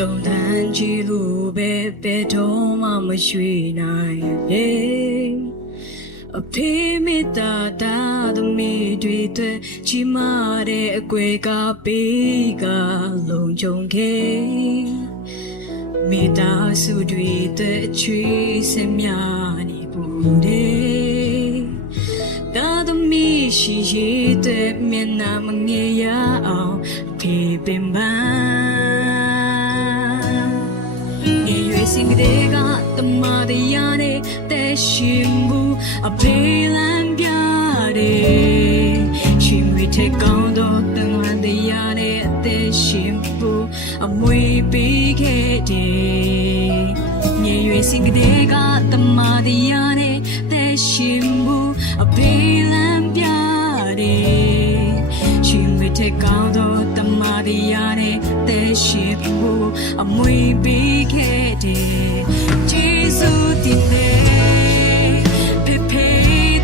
တုံတန်းကြီးလိုပဲဘယ်တော့မှမရွှေ့နိုင်ရဲ့အဖေမေတ္တာတာသမီးတွေအတွက်ကြီးမားတဲ့အကွယ်ကပေးကလုံခြုံခဲ့မေတ္တာစုတွေတဲ့ချွေးစင်များနေဘူးတဲ့တာသမီးရှိရှိတဲ့မျက်နှာမငယ်ရအောင်ဖေးပင်ပန်းငယ်ရွယ်စင်ကလေးကတမတရားနဲ့တဲ့ရှင်ဘူးအဖေးလမ်းပြတယ်ရှင်ဝိထကောင်းတော့တမတရားနဲ့အသက်ရှင်ဘူးအမွေပေးခဲ့တယ်ငယ်ရွယ်စင်ကလေးကတမတရားနဲ့တဲ့ရှင်ဘူးအဖေးလမ်းပြတယ်ရှင်ဝိထကောင်းတော့တမတရားနဲ့တဲ့ရှင်ဘူးအမွေပေးခဲ့တယ်ဂျေဇုတင်တယ်ဖေဖေ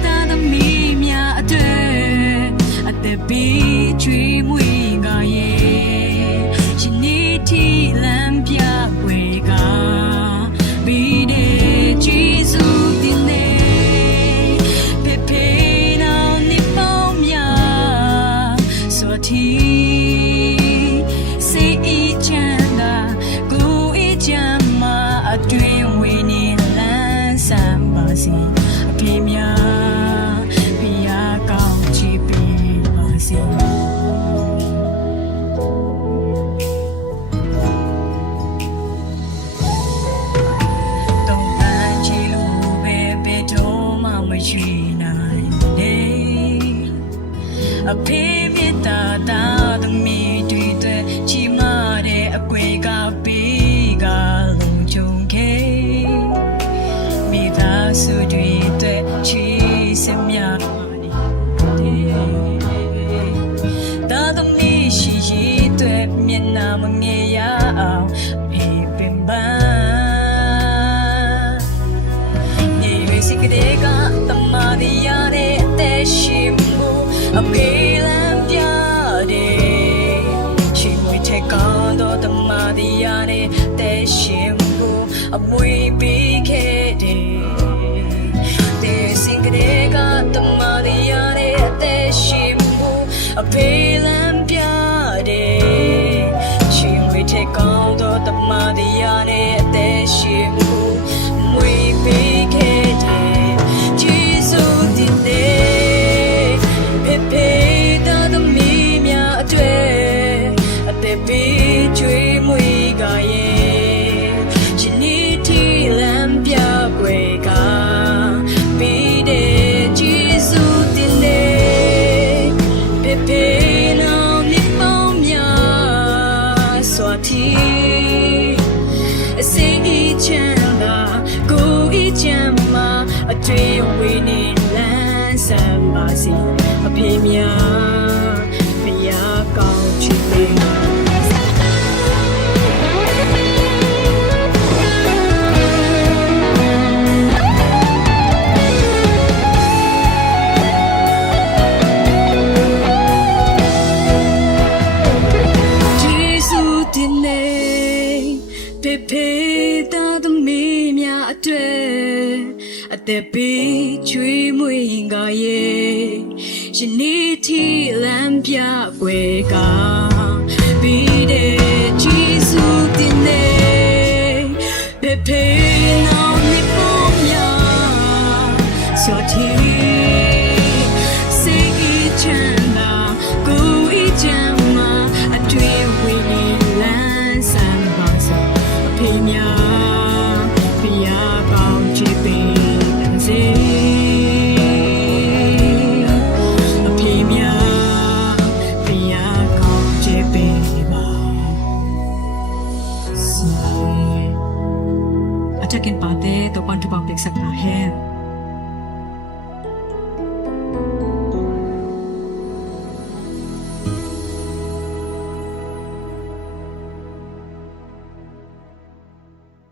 တာသမီးများအတွက်အသက်ပေးချွေးမွေးကရဲ့ရှင်နေတီလမ်းပြွေကပြီးတယ်ဂျေဇုတင်တယ်ဖေဖေနောင်နေပေါင်းများဆိုတီအတွင်ဝင်းနေလန်းဆန်းပါစေအဖေများဖျားကောင်းချီးပေးပါစေတောင်းပန်ချီလို့ပဲဘယ်တော့မှမရွှေ့နိုင်တဲ့အဖေမေတ္တာတာသမီးတွေအတွက်ကြီးမားတဲ့အကွယ်ကပေးကဆိုတွေတဲ့ချီစမြာတာသမီးရှိရှိတဲ့မျက်နှာမငယ်ရအောင်ဖေးပင်ပန်းနေရစီကတဲ့ကတမတရားတဲ့အသက်ရှင်မှုအဖေးလမ်းပြတယ်ရှင်ဝိထကောင်းတော့တမတရားတဲ့အသက်ရှင်မှုအမွေပေးခဲ့တယ်တမတရားနဲ့အသက်ရှင်မှုအဖေးလမ်းပြတယ်ရှင်ဝိထကောင်းတော့တမတရားနဲ့အသက်ရှင်မှုမွေပေးခဲ့တယ်ဂျေဇုတင်တယ်ဖေဖေတာသမီးများအတွက်အသက်ပေးချွေးမွေးကရဲ့ရှင်နေတီလမ်းပြွယ်ကပြီးတယ်အတွင်ဝင်းနေလန်းဆန်းပါစေအဖေများဖျားကောင်းချီးပေးပါဂျေဇုတင်တယ်ဖေဖေတာသမီးများအတွက်အသက်ပေးချွေးမွေးကရဲ့ရှင်နေတီလမ်းပြွယ်ကပြီးတယ်ဂျေဇုတင်တယ်ဖေဖေနောင်နေပေါ်များဆိုတီ